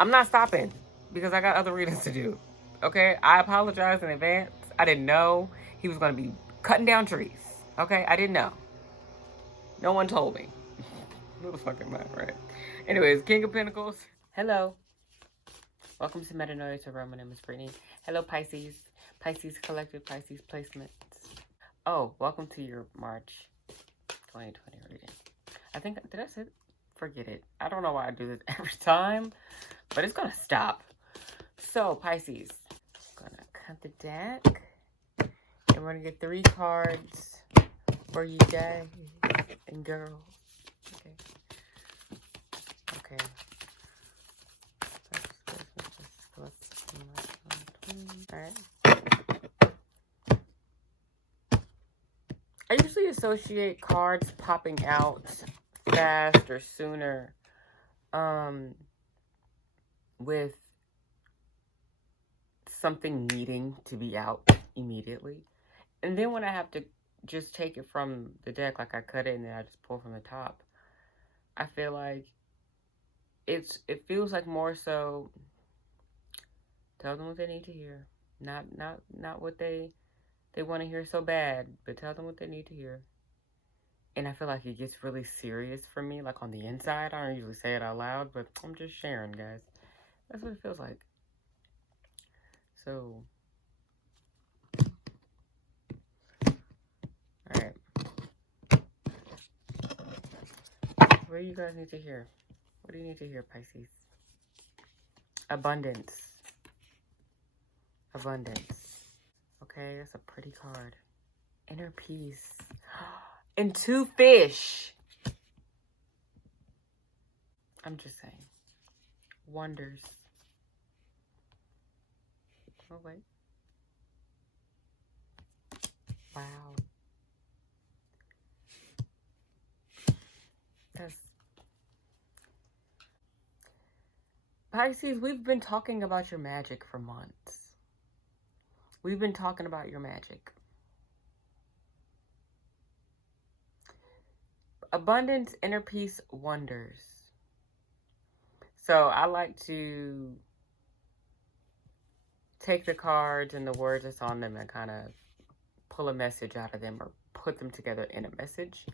I'm not stopping because I got other readings to do. Okay, I apologize in advance. I didn't know he was going to be cutting down trees. Okay, I didn't know. No one told me. Who the fuck am I, right? Anyways, King of Pentacles. Hello. Welcome to Metanoia Tarot. My name is Brittany. Hello, Pisces. Pisces Collective, Pisces Placements. Oh, welcome to your March 2020 reading. I think, did I say it? Forget it. I don't know why I do this every time, but it's going to stop. So, Pisces. I'm going to cut the deck. And we're going to get 3 cards for you guys and girls. Okay. Okay. Alright. I usually associate cards popping out fast or sooner with something needing to be out immediately. And then when I have to just take it from the deck, like I cut it and then I just pull from the top, I feel like it feels like more so tell them what they need to hear. Not what they want to hear so bad, but tell them what they need to hear. And I feel like it gets really serious for me, like on the inside. I don't usually say it out loud, but I'm just sharing, guys. That's what it feels like. So, alright. What do you guys need to hear? What do you need to hear, Pisces? Abundance. Abundance. Okay, that's a pretty card. Inner peace. And 2 fish. I'm just saying. Wonders. Oh, wait. Wow. That's... Pisces, we've been talking about your magic for months. We've been talking about your magic. Abundance, inner peace, wonders. So I like to take the cards and the words that's on them and kind of pull a message out of them or put them together in a message.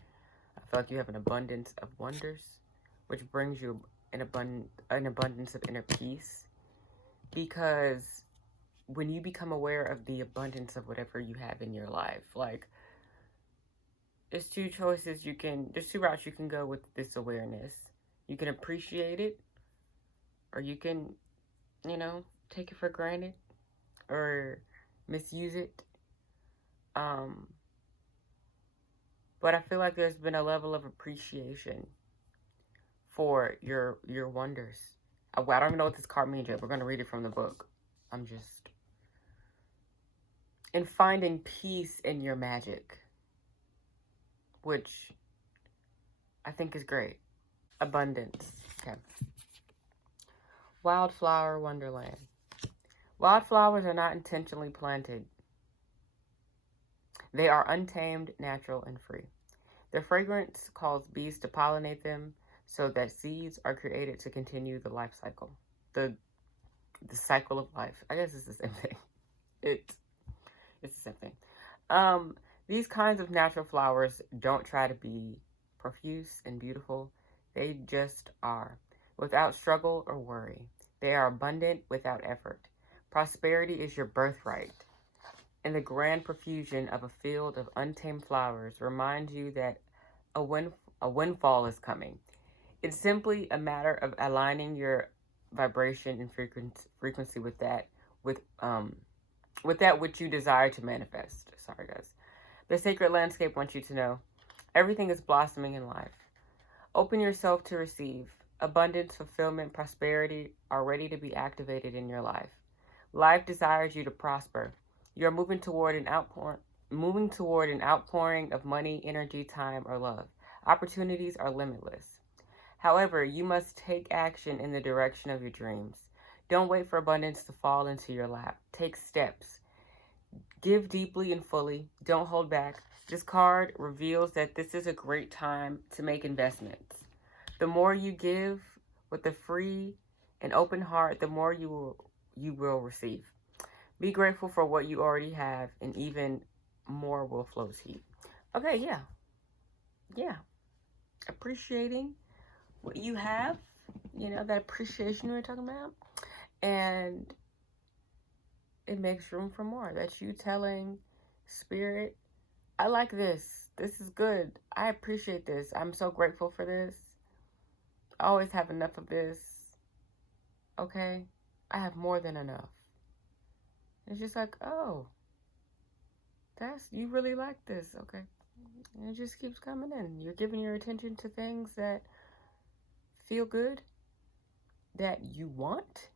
I feel like you have an abundance of wonders, which brings you an abundance of inner peace. Because when you become aware of the abundance of whatever you have in your life, like, there's 2 choices there's 2 routes you can go with this awareness. You can appreciate it, or you can, take it for granted or misuse it. But I feel like there's been a level of appreciation for your wonders. I don't even know what this card means yet. We're going to read it from the book. I'm just... in finding peace in your magic, which I think is great. Abundance. Okay. Wildflower Wonderland. Wildflowers are not intentionally planted. They are untamed, natural, and free. Their fragrance calls bees to pollinate them so that seeds are created to continue the life cycle. The cycle of life. I guess it's the same thing. It's the same thing. These kinds of natural flowers don't try to be profuse and beautiful. They just are, without struggle or worry. They are abundant without effort. Prosperity is your birthright. And the grand profusion of a field of untamed flowers reminds you that a windfall is coming. It's simply a matter of aligning your vibration and frequency with that which you desire to manifest. Sorry, guys. The sacred landscape wants you to know everything is blossoming in life. Open yourself to receive. Abundance, fulfillment, prosperity are ready to be activated in your life. Life desires you to prosper. You're moving toward an outpouring of money, energy, time, or love. Opportunities are limitless. However, you must take action in the direction of your dreams. Don't wait for abundance to fall into your lap. Take steps. Give deeply and fully. Don't hold back. This card reveals that this is a great time to make investments. The more you give with the free an open heart, the more you will receive. Be grateful for what you already have, and even more will flow to you. Okay, yeah. Appreciating what you have, that appreciation we were talking about, and it makes room for more. That's you telling spirit, I like this. This is good. I appreciate this. I'm so grateful for this. I always have enough of this. Okay? I have more than enough. It's just like, oh, you really like this. Okay. And it just keeps coming in. You're giving your attention to things that feel good, that you want.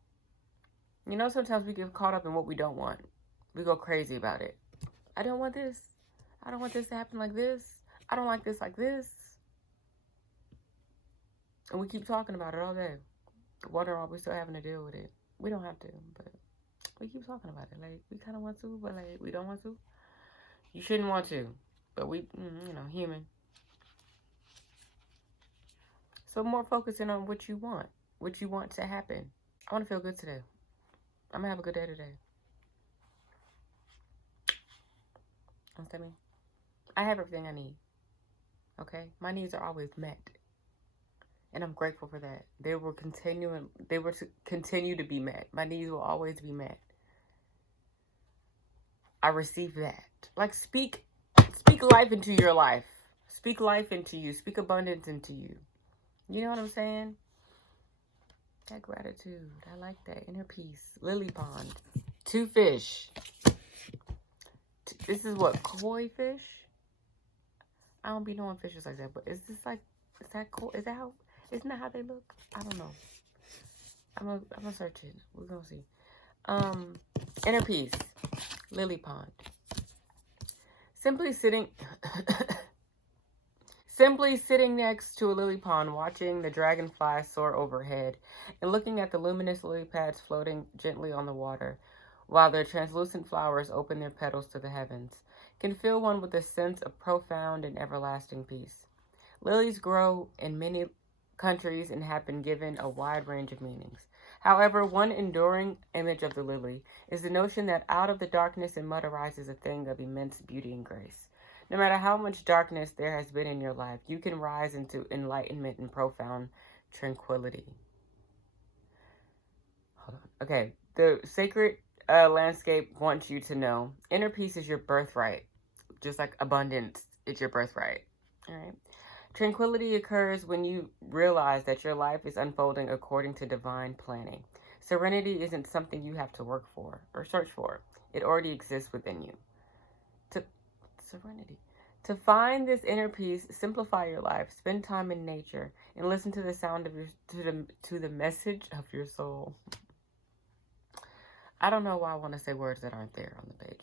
Sometimes we get caught up in what we don't want. We go crazy about it. I don't want this. I don't want this to happen like this. I don't like this like this. And we keep talking about it all day. Wonder why we're still having to deal with it. We don't have to, but we keep talking about it. Like, we kind of want to, but like, we don't want to. You shouldn't want to, but we, human. So more focusing on what you want to happen. I want to feel good today. I'm going to have a good day today. Understand me? I have everything I need. Okay? My needs are always met. And I'm grateful for that. They will continue to be met. My needs will always be met. I receive that. Like, speak life into your life. Speak life into you. Speak abundance into you. You know what I'm saying? That gratitude. I like that. Inner peace. Lily pond. 2 fish. This is what? Koi fish? I don't be knowing fishes like that, but is that cool? Isn't that how they look? I don't know. I'm gonna search it. We're gonna see. Inner peace. Lily pond. Simply sitting next to a lily pond, watching the dragonfly soar overhead, and looking at the luminous lily pads floating gently on the water, while their translucent flowers open their petals to the heavens, can fill one with a sense of profound and everlasting peace. Lilies grow in many countries and have been given a wide range of meanings. However, one enduring image of the lily is the notion that out of the darkness and mud arises a thing of immense beauty and grace. No matter how much darkness there has been in your life, you can rise into enlightenment and profound tranquility. Hold on. Okay, the sacred landscape wants you to know inner peace is your birthright. Just like abundance, it's your birthright. All right. Tranquility occurs when you realize that your life is unfolding according to divine planning. Serenity isn't something you have to work for or search for. It already exists within you. Serenity. To find this inner peace, simplify your life, spend time in nature, and listen to the sound of to the message of your soul. I don't know why I want to say words that aren't there on the page.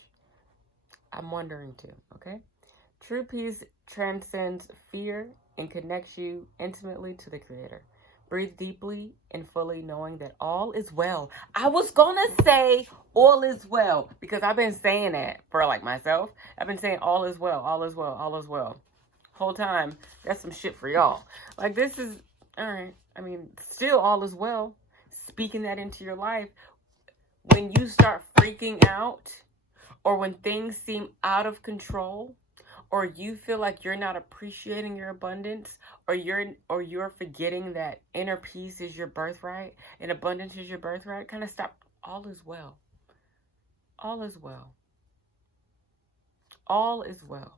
I'm wondering too, okay? True peace transcends fear and connects you intimately to the Creator. Breathe deeply and fully, knowing that all is well. I was gonna say all is well because I've been saying that for like myself. I've been saying all is well, all is well, all is well. Whole time, that's some shit for y'all. Like, this is, all right. I mean, still all is well. Speaking that into your life. When you start freaking out, or when things seem out of control, or you feel like you're not appreciating your abundance, or you're forgetting that inner peace is your birthright and abundance is your birthright, kind of stop. All is well. All is well. All is well.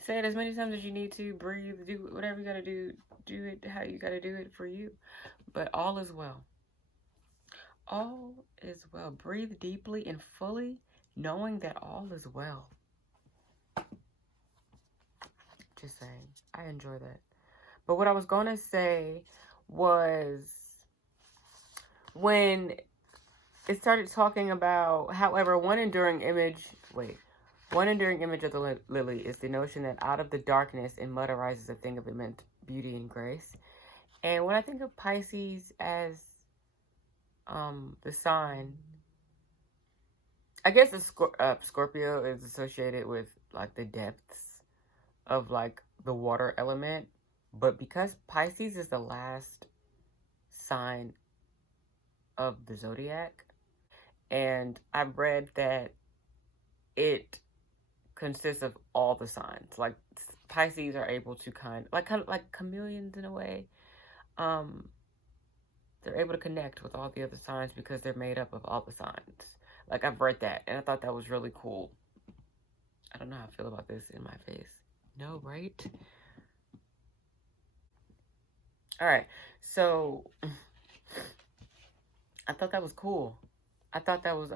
Say it as many times as you need to. Breathe. Do whatever you got to do. Do it how you got to do it for you. But all is well. All is well. Breathe deeply and fully, knowing that all is well. Just saying. I enjoy that. But what I was going to say was when it started talking about, however, one enduring image of the lily is the notion that out of the darkness and mud arises a thing of immense beauty and grace. And when I think of Pisces as the sign, I guess the Scorpio is associated with like the depths of like the water element, but because Pisces is the last sign of the zodiac. And I've read that it consists of all the signs. Like Pisces are able to kind of like chameleons in a way. Um, they're able to connect with all the other signs because they're made up of all the signs. Like I've read that and I thought that was really cool. I don't know how I feel about this in my face. No, right? All right. So I thought that was cool. I thought that was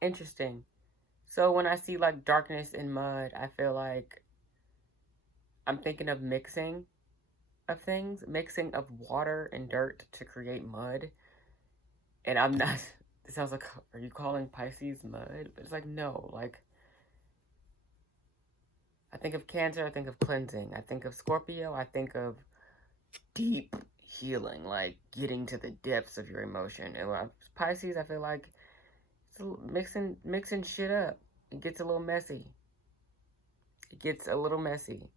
interesting. So when I see like darkness in mud, I feel like I'm thinking of mixing of things, mixing of water and dirt to create mud. And I'm not, it sounds like, are you calling Pisces mud? But it's like, no, like, I think of Cancer, I think of cleansing. I think of Scorpio, I think of deep healing, like getting to the depths of your emotion. And Pisces, I feel like it's mixing shit up. It gets a little messy. It gets a little messy.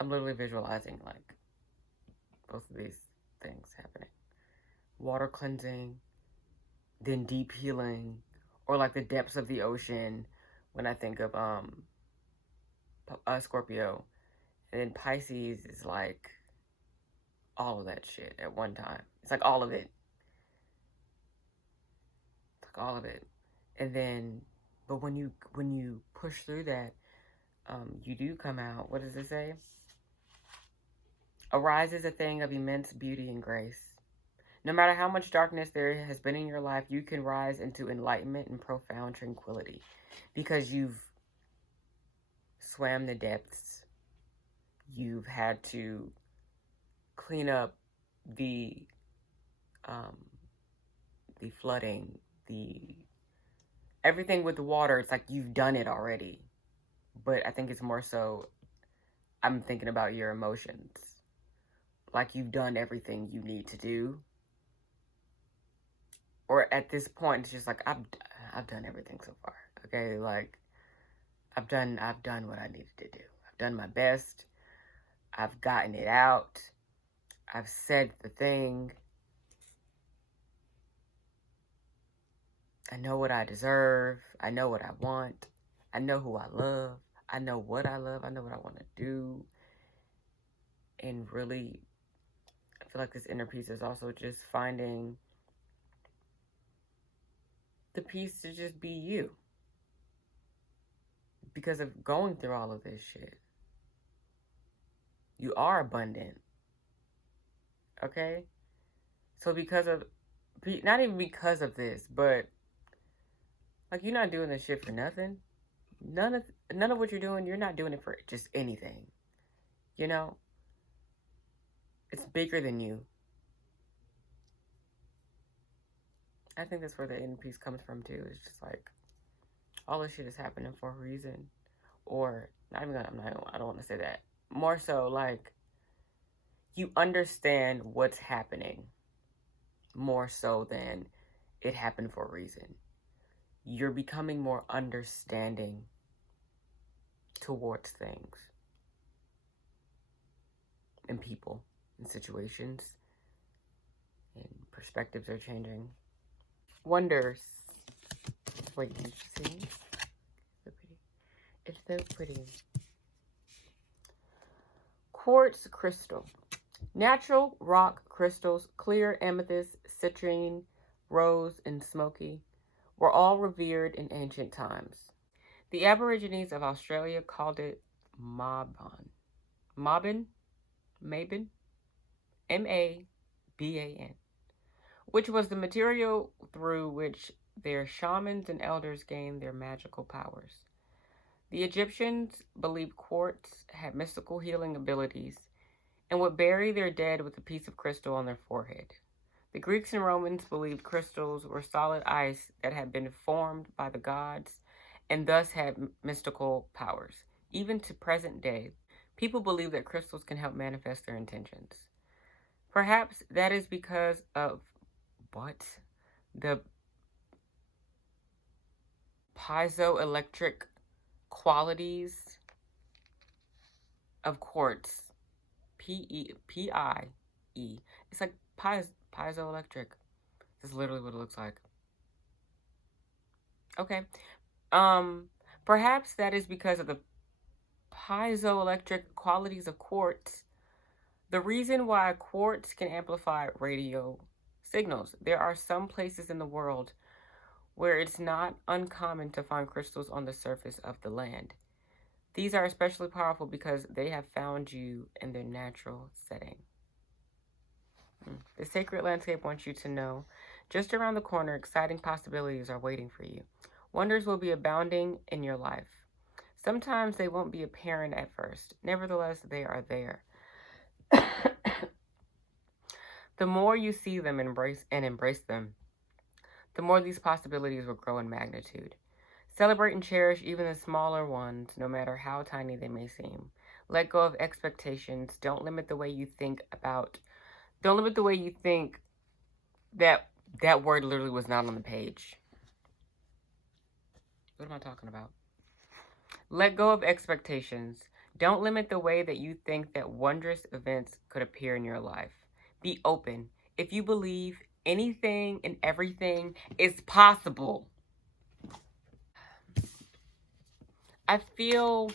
I'm literally visualizing like both of these things happening. Water cleansing, then deep healing, or like the depths of the ocean when I think of Scorpio. And then Pisces is like all of that shit at one time. It's like all of it. It's like all of it. And then, but when you push through that, you do come out. What does it say? Arises a thing of immense beauty and grace. No matter how much darkness there has been in your life, you can rise into enlightenment and profound tranquility because you've swam the depths. You've had to clean up the flooding, everything with the water. It's like you've done it already. But I think it's more so I'm thinking about your emotions. Like you've done everything you need to do. Or at this point, it's just like I've done everything so far. Okay, like I've done what I needed to do. I've done my best. I've gotten it out. I've said the thing. I know what I deserve. I know what I want. I know who I love. I know what I love. I know what I want to do. And really, I feel like this inner peace is also just finding the peace to just be you. Because of going through all of this shit. You are abundant. Okay? So because of, not even because of this, but like you're not doing this shit for nothing. None of what you're doing, you're not doing it for just anything. You know? It's bigger than you. I think that's where the inner peace comes from too. It's just like all this shit is happening for a reason. Or I don't want to say that. More so like you understand what's happening more so than it happened for a reason. You're becoming more understanding towards things and people and situations, and perspectives are changing. Wonders. Wait, did you see? So pretty. It's so pretty. Quartz crystal. Natural rock crystals, clear amethyst, citrine, rose, and smoky, were all revered in ancient times. The Aborigines of Australia called it Mabon. Mabon? Mabon? M-A-B-A-N. Which was the material through which their shamans and elders gained their magical powers. The Egyptians believed quartz had mystical healing abilities and would bury their dead with a piece of crystal on their forehead. The Greeks and Romans believed crystals were solid ice that had been formed by the gods and thus had mystical powers. Even to present day, people believe that crystals can help manifest their intentions. Perhaps that is because of the piezoelectric qualities of quartz, P-I-Z-O E. It's like piezoelectric. That's literally what it looks like. Okay. Perhaps that is because of the piezoelectric qualities of quartz. The reason why quartz can amplify radio signals. There are some places in the world where it's not uncommon to find crystals on the surface of the land. These are especially powerful because they have found you in their natural setting. The sacred landscape wants you to know, just around the corner, exciting possibilities are waiting for you. Wonders will be abounding in your life. Sometimes they won't be apparent at first. Nevertheless, they are there. The more you see them and embrace them, the more these possibilities will grow in magnitude. Celebrate and cherish even the smaller ones, no matter how tiny they may seem. Let go of expectations. Don't limit the way you think that word literally was not on the page. What am I talking about? Let go of expectations. Don't limit the way that you think that wondrous events could appear in your life. Be open. If you believe, anything and everything is possible. I feel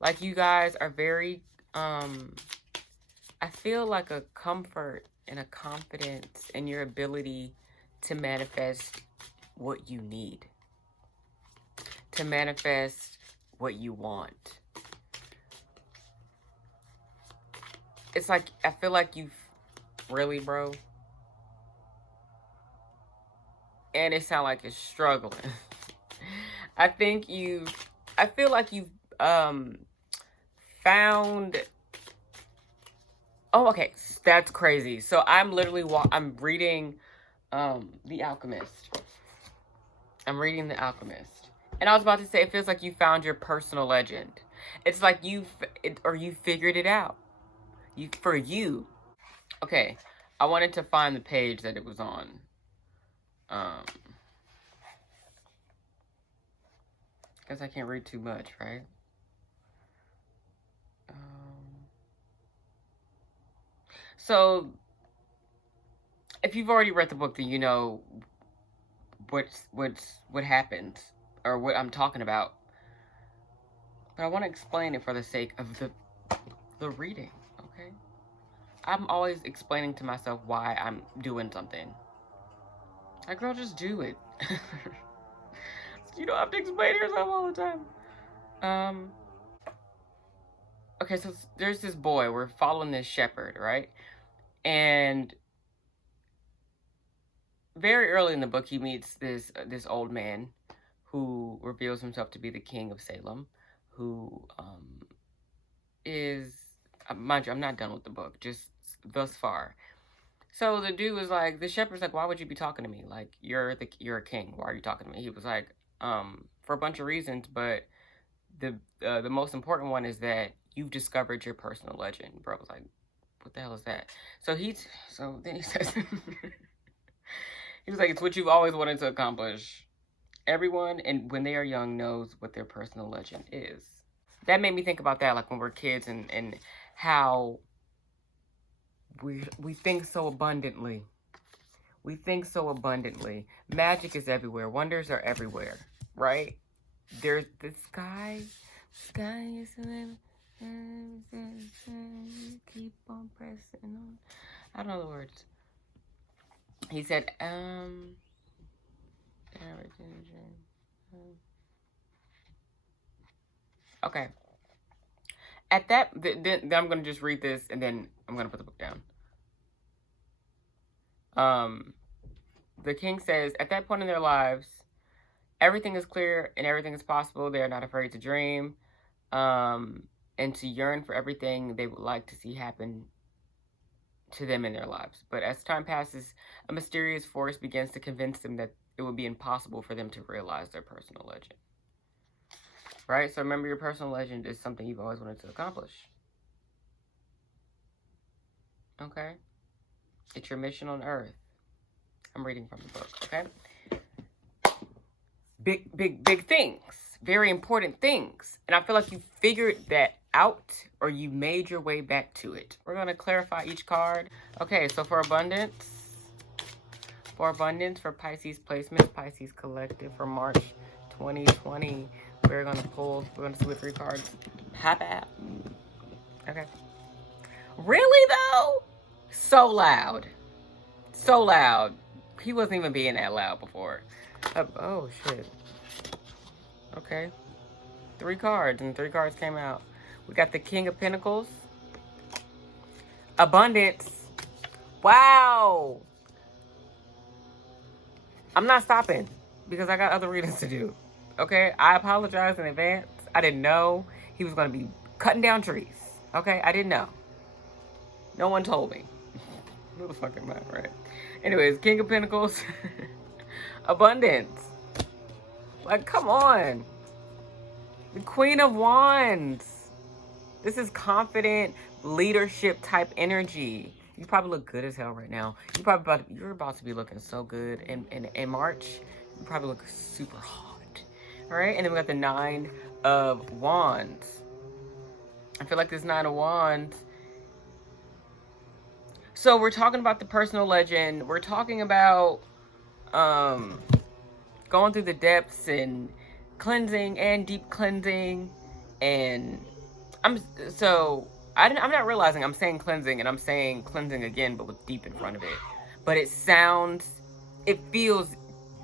like you guys are very, I feel like a comfort and a confidence in your ability to manifest what you need, to manifest what you want. It's like, I feel like you've really, bro. And it sounds like you're struggling. I feel like you've found, oh, okay, that's crazy. So I'm literally, I'm reading The Alchemist. I'm reading The Alchemist. And I was about to say, it feels like you found your personal legend. It's like you figured it out. For you. Okay, I wanted to find the page that it was on. Guess I can't read too much, right? So, if you've already read the book, then you know what happens, or what I'm talking about. But I want to explain it for the sake of the reading, okay? I'm always explaining to myself why I'm doing something. Like, girl, just do it. You don't have to explain yourself all the time. Okay, so there's this boy. We're following this shepherd, right? And very early in the book, he meets this old man who reveals himself to be the king of Salem, who is, mind you, I'm not done with the book, just thus far. So the dude was like, the shepherd's like, why would you be talking to me? Like, you're a king. Why are you talking to me? He was like, for a bunch of reasons, but the most important one is that you've discovered your personal legend. Bro was like, what the hell is that? So then he says, he was like, it's what you've always wanted to accomplish. Everyone, and when they are young, knows what their personal legend is. That made me think about that, like when we're kids, and how we think so abundantly. We think so abundantly. Magic is everywhere. Wonders are everywhere, right? There's the sky. Sky is keep on pressing on. I don't know the words. He said, okay. At that, then I'm going to just read this, and then I'm going to put the book down. The king says, at that point in their lives, everything is clear and everything is possible. They are not afraid to dream, and to yearn for everything they would like to see happen to them in their lives. But as time passes, a mysterious force begins to convince them that it would be impossible for them to realize their personal legend. Right? So remember, your personal legend is something you've always wanted to accomplish. Okay? It's your mission on Earth. I'm reading from the book, okay? Big things. Very important things. And I feel like you figured that out or you made your way back to it. We're going to clarify each card. Okay, so for abundance, for Pisces placements, Pisces collective for March 2020, we're going to see what 3 cards pop out. Okay. Really though? So loud. So loud. He wasn't even being that loud before. Oh shit. Okay. 3 cards, and 3 cards came out. We got the King of Pentacles. Abundance. Wow. I'm not stopping because I got other readings to do. Okay? I apologize in advance. I didn't know he was going to be cutting down trees. Okay? I didn't know. No one told me. Who the fuck am I, right? Anyways, King of Pentacles. Abundance. Like, come on. The Queen of Wands. This is confident leadership type energy. You probably look good as hell right now. You're about to be looking so good in March. You probably look super hot. All right, and then we got the 9 of Wands. I feel like this 9 of Wands. So we're talking about the personal legend. We're talking about going through the depths and cleansing and deep cleansing, and I'm not realizing I'm saying cleansing and I'm saying cleansing again, but with deep in front of it. But it feels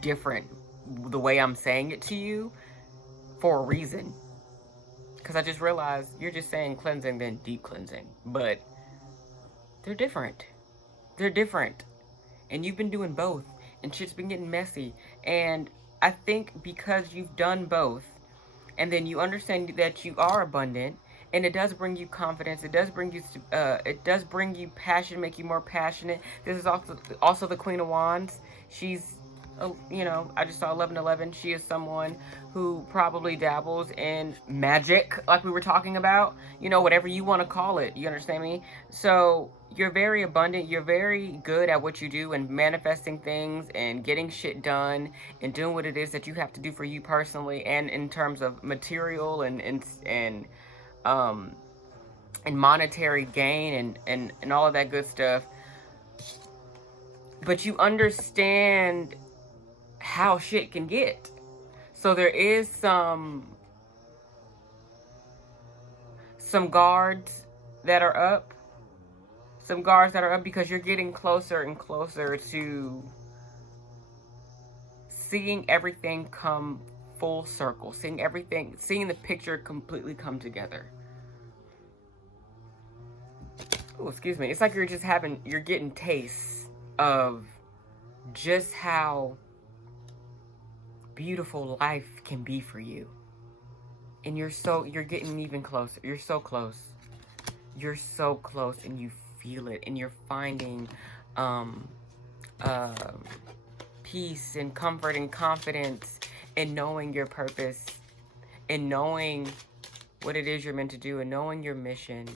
different the way I'm saying it to you for a reason. Because I just realized you're just saying cleansing then deep cleansing, but they're different. They're different, and you've been doing both, and shit's been getting messy. And I think because you've done both, and then you understand that you are abundant, and it does bring you confidence. It does bring you passion, make you more passionate. This is also the Queen of Wands. She's, I just saw 1111. She is someone who probably dabbles in magic, like we were talking about. Whatever you want to call it. You understand me? So you're very abundant. You're very good at what you do and manifesting things and getting shit done and doing what it is that you have to do for you personally and in terms of material and monetary gain and all of that good stuff. But you understand how shit can get. So there is some guards that are up. Some guards that are up because you're getting closer and closer to seeing everything come full circle. Seeing the picture completely come together. Oh, excuse me. It's like you're getting tastes of just how beautiful life can be for you. And you're getting even closer. You're so close. You're so close, and you feel it, and you're finding peace and comfort and confidence in knowing your purpose, and knowing what it is you're meant to do, and knowing your mission.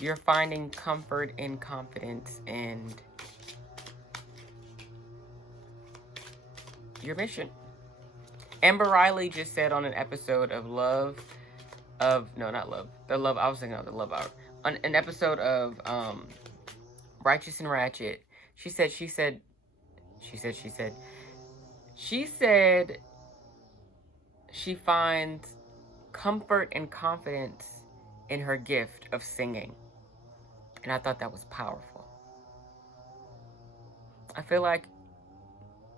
You're finding comfort and confidence and your mission. Amber Riley just said on an episode of I was thinking of the Love Hour. On an episode of Righteous and Ratchet, she said she finds comfort and confidence in her gift of singing. And I thought that was powerful. I feel like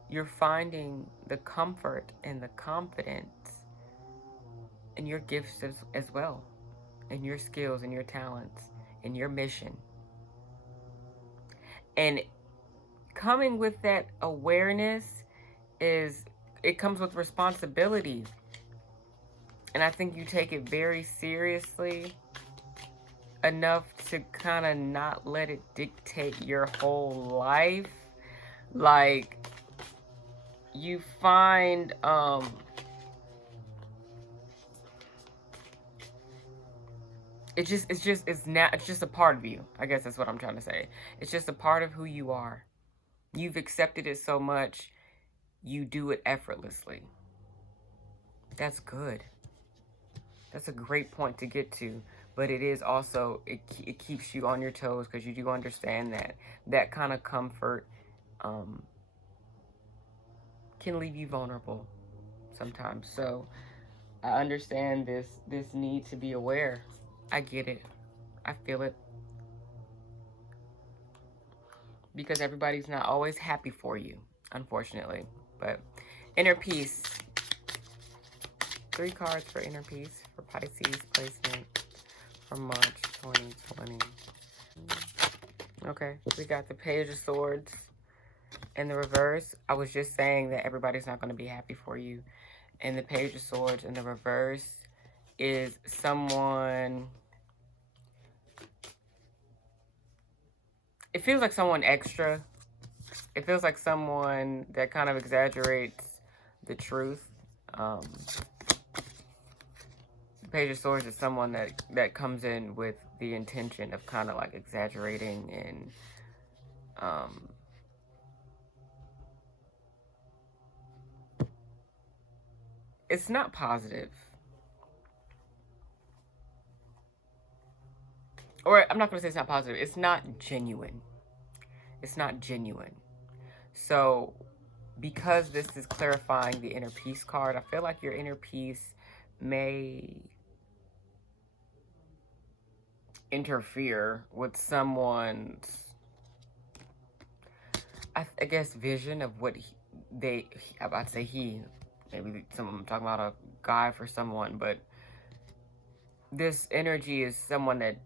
you're finding the comfort and the confidence in your gifts as well, and your skills and your talents and your mission. And coming with that awareness it comes with responsibility. And I think you take it very seriously enough to kind of not let it dictate your whole life. Like, you find it's just a part of you. I guess that's what I'm trying to say. It's just a part of who you are. You've accepted it so much, you do it effortlessly. That's good. That's a great point to get to. But it is also, it keeps you on your toes, because you do understand that kind of comfort can leave you vulnerable sometimes. So I understand this need to be aware. I get it. I feel it. Because everybody's not always happy for you, unfortunately. But inner peace. 3 cards for inner peace for Pisces placement for March 2020. Okay, we got the Page of Swords in the reverse. I was just saying that everybody's not going to be happy for you. And the Page of Swords in the reverse is someone... It feels like someone extra. It feels like someone that kind of exaggerates the truth. The Page of Swords is someone that comes in with the intention of kind of like exaggerating and it's not positive. Or I'm not going to say it's not positive. It's not genuine. It's not genuine. So because this is clarifying the inner peace card, I feel like your inner peace may interfere with someone's, I guess, vision of what I'm about to say he, maybe I'm talking about a guy for someone, but this energy is someone that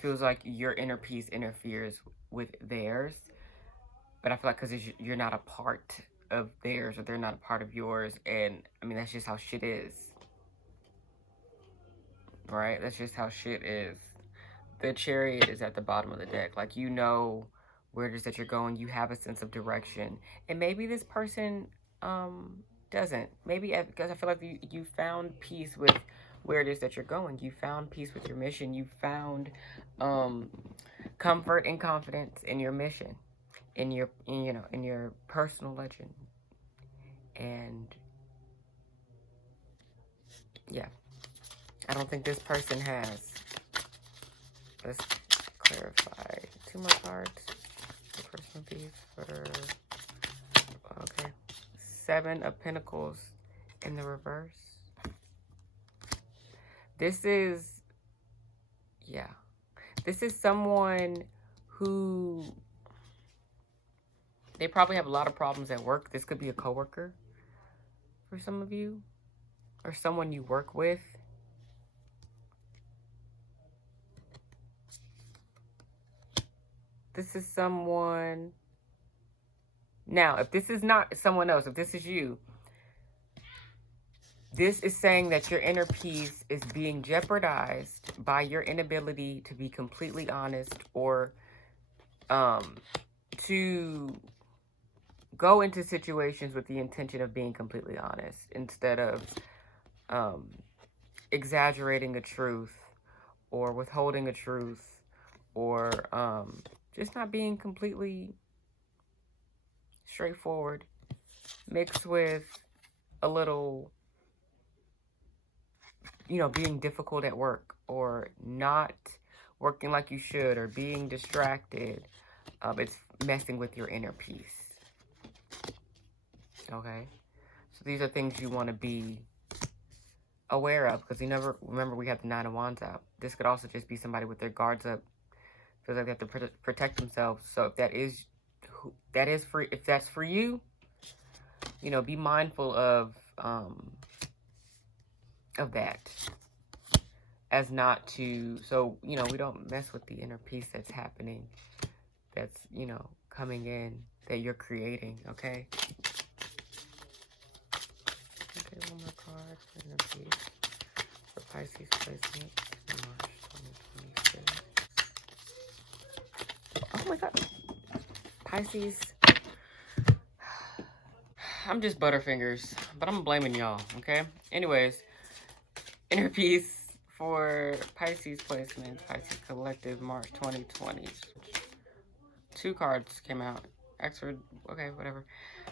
feels like your inner peace interferes with theirs. But I feel like because you're not a part of theirs, or they're not a part of yours, and I mean, that's just how shit is. Right? That's just how shit is. The Chariot is at the bottom of the deck. Like, you know where it is that you're going. You have a sense of direction. And maybe this person doesn't. Maybe because I feel like you found peace with where it is that you're going. You found peace with your mission. You found comfort and confidence in your mission, in your personal legend. And yeah, I don't think this person has. Let's clarify 2 more cards. The personal peace for, okay, 7 of Pentacles in the reverse. This is, yeah, this is someone who, they probably have a lot of problems at work. This could be a coworker for some of you, or someone you work with. This is someone. Now, if this is not someone else, if this is you, this is saying that your inner peace is being jeopardized by your inability to be completely honest, or to go into situations with the intention of being completely honest, instead of exaggerating a truth, or withholding a truth, or just not being completely straightforward, mixed with a little, being difficult at work, or not working like you should, or being distracted. It's messing with your inner peace. Okay? So these are things you want to be aware of, because remember, we have the 9 of Wands out. This could also just be somebody with their guards up, feels like they have to protect themselves. So if if that's for you, be mindful of that, as not to, so we don't mess with the inner peace that's happening, that's coming in, that you're creating. Okay, one more card for inner peace for Pisces placement in March 2026. Oh my god, Pisces, I'm just butterfingers, but I'm blaming y'all. Okay, anyways, inner peace for Pisces placement, Pisces collective, March 2020. 2 cards came out. Extra, okay, whatever.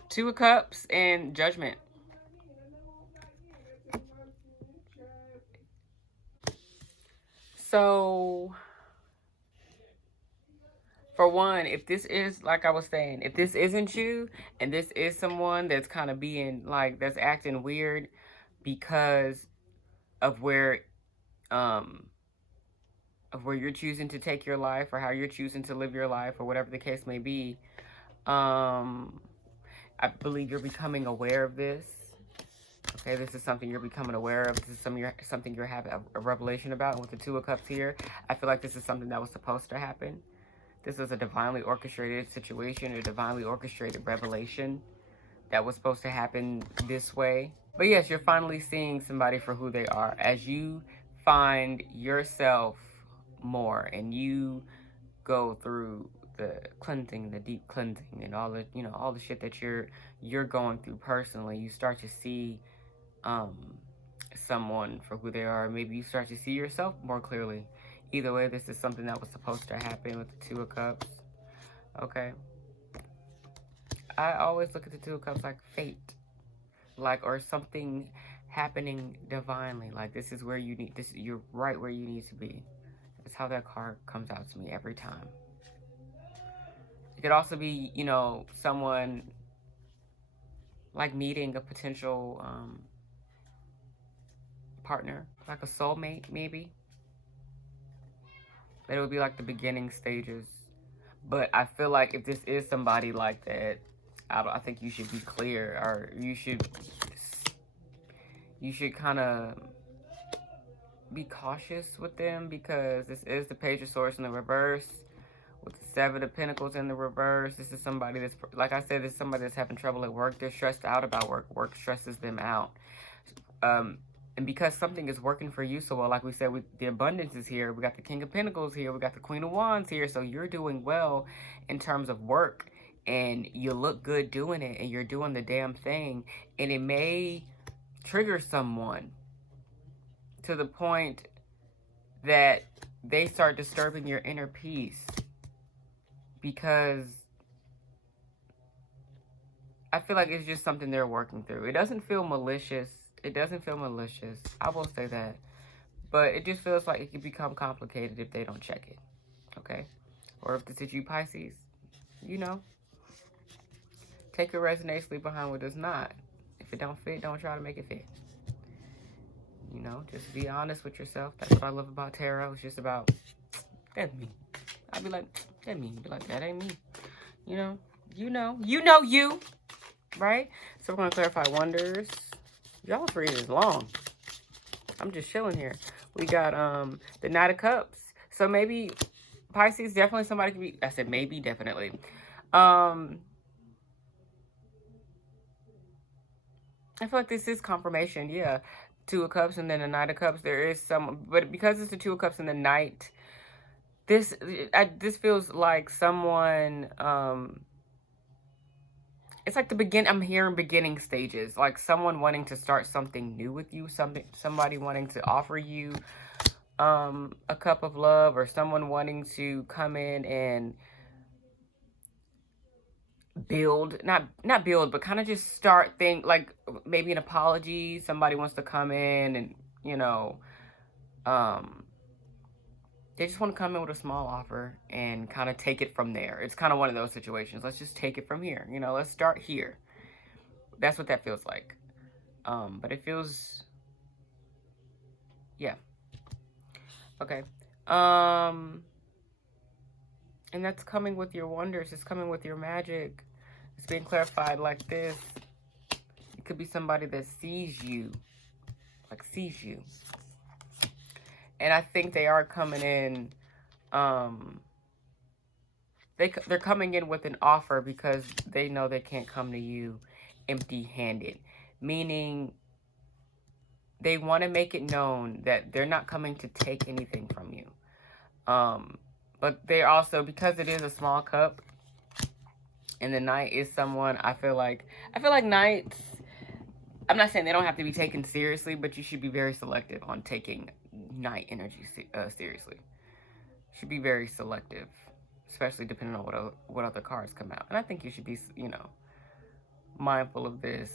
2 of Cups and Judgment. So, for one, if this is, like I was saying, if this isn't you, and this is someone that's kind of being, like, that's acting weird because of um, where you're choosing to take your life, or how you're choosing to live your life, or whatever the case may be, I believe you're becoming aware of this. Okay, this is something you're becoming aware of. This is something you're having a revelation about. And with the Two of Cups here, I feel like this is something that was supposed to happen. This is a divinely orchestrated situation, a divinely orchestrated revelation that was supposed to happen this way. But yes, you're finally seeing somebody for who they are as you find yourself more, and you go through the cleansing, the deep cleansing, and all the, all the shit that you're going through personally. You start to see someone for who they are. Maybe you start to see yourself more clearly. Either way, this is something that was supposed to happen with the Two of Cups. Okay. I always look at the Two of Cups like fate, or something happening divinely. Like, this is where you need this. You're right where you need to be. That's how that card comes out to me every time. It could also be, someone like meeting a potential partner, like a soulmate, maybe. That it would be like the beginning stages. But I feel like if this is somebody like that, I think you should be clear, or you should kind of be cautious with them, because this is the Page of Swords in the reverse with the Seven of Pentacles in the reverse. This is somebody that's, like I said, this is somebody that's having trouble at work. They're stressed out about work. Work stresses them out. And because something is working for you so well, like we said, the abundance is here. We got the King of Pentacles here. We got the Queen of Wands here. So you're doing well in terms of work, and you look good doing it, and you're doing the damn thing. And it may trigger someone to the point that they start disturbing your inner peace, because I feel like it's just something they're working through. It doesn't feel malicious. It doesn't feel malicious. I will say that. But it just feels like it can become complicated if they don't check it. Okay? Or if this is you, Pisces, take what resonates, leave behind what does not. If it don't fit, don't try to make it fit. Just be honest with yourself. That's what I love about tarot. It's just about, that's me. I'd be like, that me. Be like, that ain't me. You. Right? So we're going to clarify wonders. Y'all's reading is long. I'm just chilling here. We got the Knight of Cups. So maybe Pisces, definitely somebody could be, I said maybe, definitely. I feel like this is confirmation, yeah. Two of Cups and then the Knight of Cups. There is some, but because it's the Two of Cups and the Knight, this feels like someone, it's like I'm hearing beginning stages, like someone wanting to start something new with you, somebody wanting to offer you a cup of love, or someone wanting to come in and build, not build, but kind of just start like maybe an apology. Somebody wants to come in and, they just want to come in with a small offer and kind of take it from there. It's kind of one of those situations. Let's just take it from here. Let's start here. That's what that feels like. But it feels, yeah. Okay. And that's coming with your wonders. It's coming with your magic. It's being clarified like this. It could be somebody that sees you. And I think they are coming in, they're coming in with an offer because they know they can't come to you empty-handed. Meaning, they want to make it known that they're not coming to take anything from you. But they're also, because it is a small cup, and the Knight is someone, I feel like Knights, I'm not saying they don't have to be taken seriously, but you should be very selective on taking Knight energy seriously. Should be very selective, especially depending on what other cards come out. And I think you should be, mindful of this.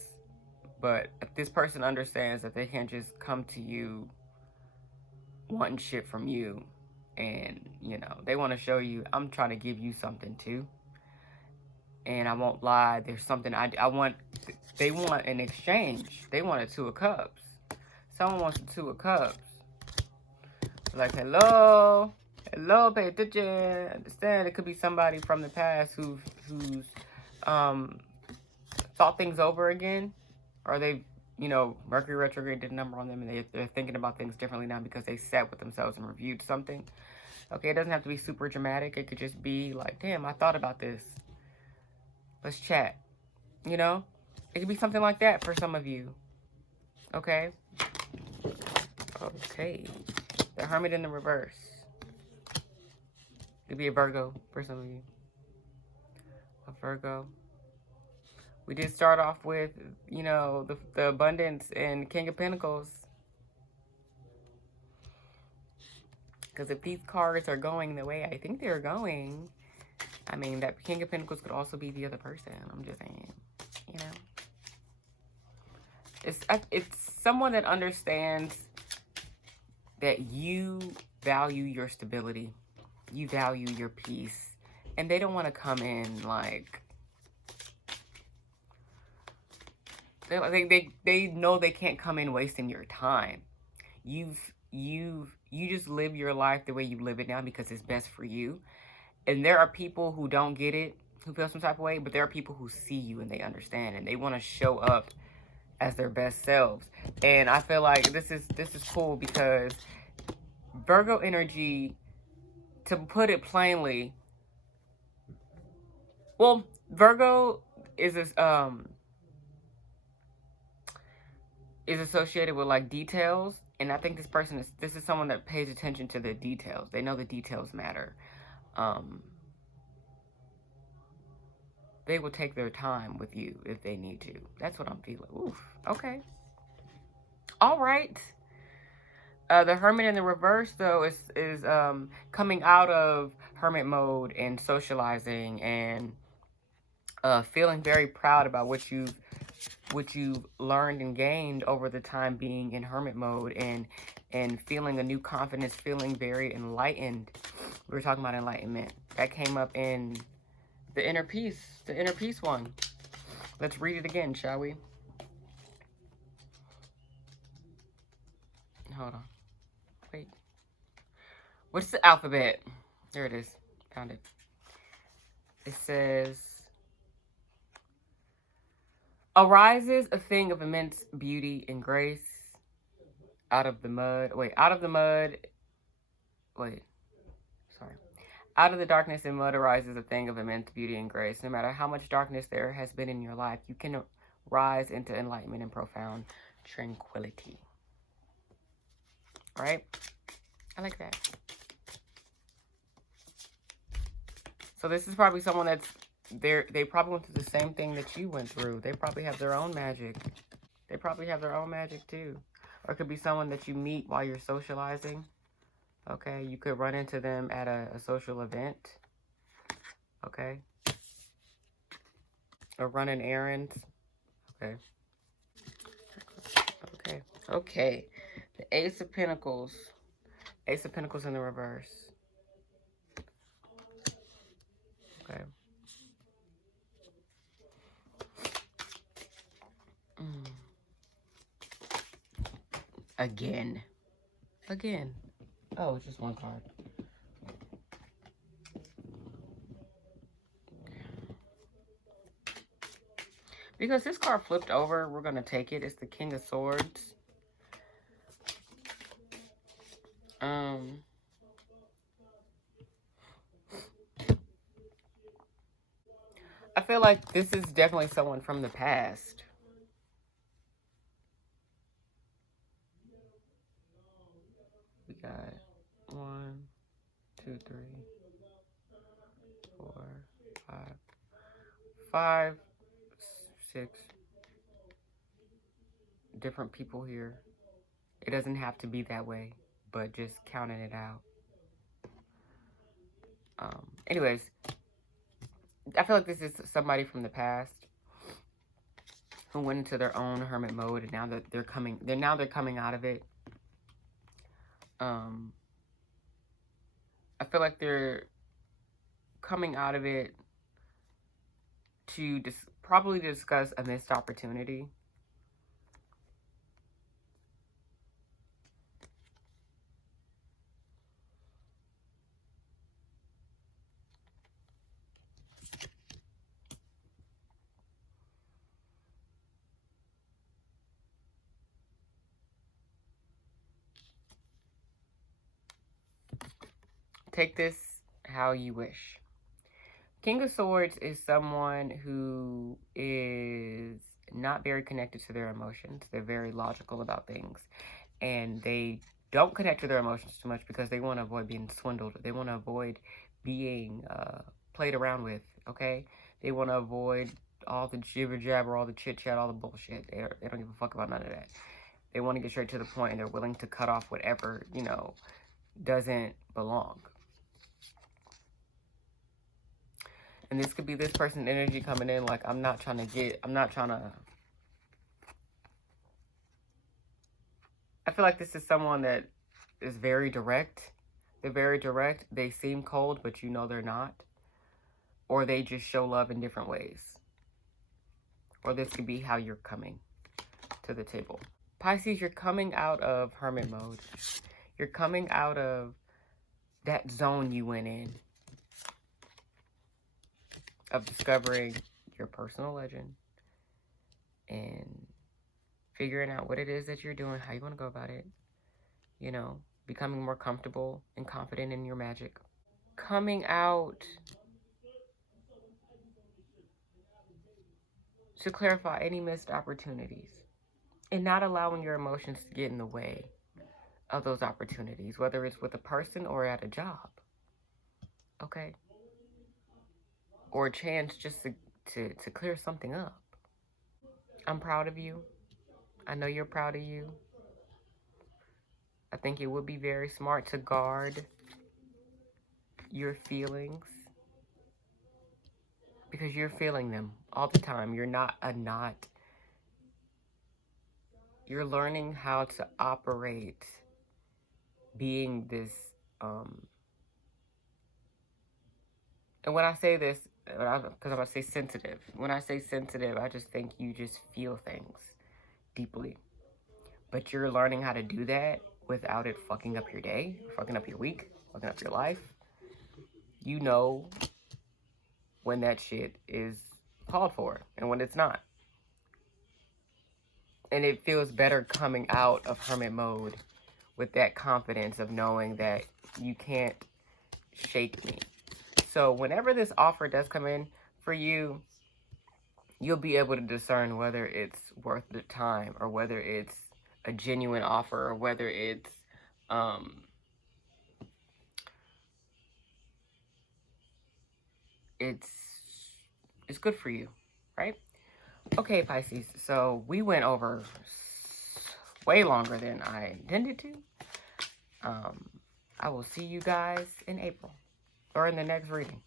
But if this person understands that they can't just come to you wanting shit from you. And, you know, they want to show you, I'm trying to give you something too. And I won't lie, there's something I want. They want an exchange. They want a Two of Cups. Someone wants a Two of Cups. Like, hello, pay attention. Understand, it could be somebody from the past who's thought things over again, or they, you know, Mercury Retrograde did a number on them, and they're thinking about things differently now because they sat with themselves and reviewed something. Okay, it doesn't have to be super dramatic. It could just be like, damn, I thought about this. Let's chat. You know, it could be something like that for some of you. Okay. Okay. The Hermit in the reverse. Could be a Virgo for some of you. A Virgo. We did start off with, you know, the abundance and King of Pentacles. Because if these cards are going the way I think they're going, I mean, that King of Pentacles could also be the other person. I'm just saying, you know. It's someone that understands that you value your stability. You value your peace. And they don't want to come in like... They know they can't come in wasting your time. You just live your life the way you live it now because it's best for you. And there are people who don't get it, who feel some type of way, but there are people who see you and they understand and they want to show up as their best selves. And I feel like this is cool because Virgo energy, to put it plainly, well, Virgo is associated with like details, and I think this is someone that pays attention to the details. They know the details matter. They will take their time with you if they need to. That's what I'm feeling. Oof. Okay. All right. The Hermit in the reverse, though, is coming out of hermit mode and socializing and feeling very proud about what you've learned and gained over the time being in hermit mode, and feeling a new confidence, feeling very enlightened. We were talking about enlightenment. That came up in the inner peace one. Let's read it again, shall we? Hold on. Wait. What's the alphabet? There it is. Found it. It says, arises a thing of immense beauty and grace out of the mud. Out of the darkness and mud arises a thing of immense beauty and grace. No matter how much darkness there has been in your life, you can rise into enlightenment and profound tranquility. All right? I like that. So this is probably someone that's they probably went through the same thing that you went through. They probably have their own magic. They probably have their own magic too. Or it could be someone that you meet while you're socializing. Okay, you could run into them at a social event. Okay. Or running errands. Okay. Okay. Okay. The Ace of Pentacles. Ace of Pentacles in the reverse. Okay. Again. Oh, it's just one card. Because this card flipped over, we're going to take it. It's the King of Swords. I feel like this is definitely someone from the past. We got 1, 2, 3, 4, 5, 6 different people here. It doesn't have to be that way, but just counting it out. Anyways, I feel like this is somebody from the past who went into their own hermit mode, and now that they're coming out of it. I feel like they're coming out of it to probably discuss a missed opportunity. Take this how you wish. King of Swords is someone who is not very connected to their emotions. They're very logical about things. And they don't connect to their emotions too much because they want to avoid being swindled. They want to avoid being played around with, okay? They want to avoid all the jibber jabber, all the chit chat, all the bullshit. They don't give a fuck about none of that. They want to get straight to the point, and they're willing to cut off whatever, you know, doesn't belong. And this could be this person's energy coming in like, I'm not trying to... I feel like this is someone that is very direct. They're very direct. They seem cold, but you know they're not. Or they just show love in different ways. Or this could be how you're coming to the table. Pisces, you're coming out of hermit mode. You're coming out of that zone you went in. Of discovering your personal legend. And figuring out what it is that you're doing, how you want to go about it. You know, becoming more comfortable and confident in your magic. Coming out to clarify any missed opportunities. And not allowing your emotions to get in the way of those opportunities, whether it's with a person or at a job. Okay? Or a chance just to clear something up. I'm proud of you. I know you're proud of you. I think it would be very smart to guard your feelings. Because you're feeling them all the time. You're not a knot. You're learning how to operate being this... And when I say this, because I'm going to say sensitive. When I say sensitive, I just think you just feel things deeply. But you're learning how to do that without it fucking up your day, fucking up your week, fucking up your life. You know when that shit is called for and when it's not. And it feels better coming out of hermit mode with that confidence of knowing that you can't shake me. So whenever this offer does come in for you, you'll be able to discern whether it's worth the time or whether it's a genuine offer or whether it's it's good for you, right? Okay, Pisces, so we went over way longer than I intended to. I will see you guys in April or in the next reading.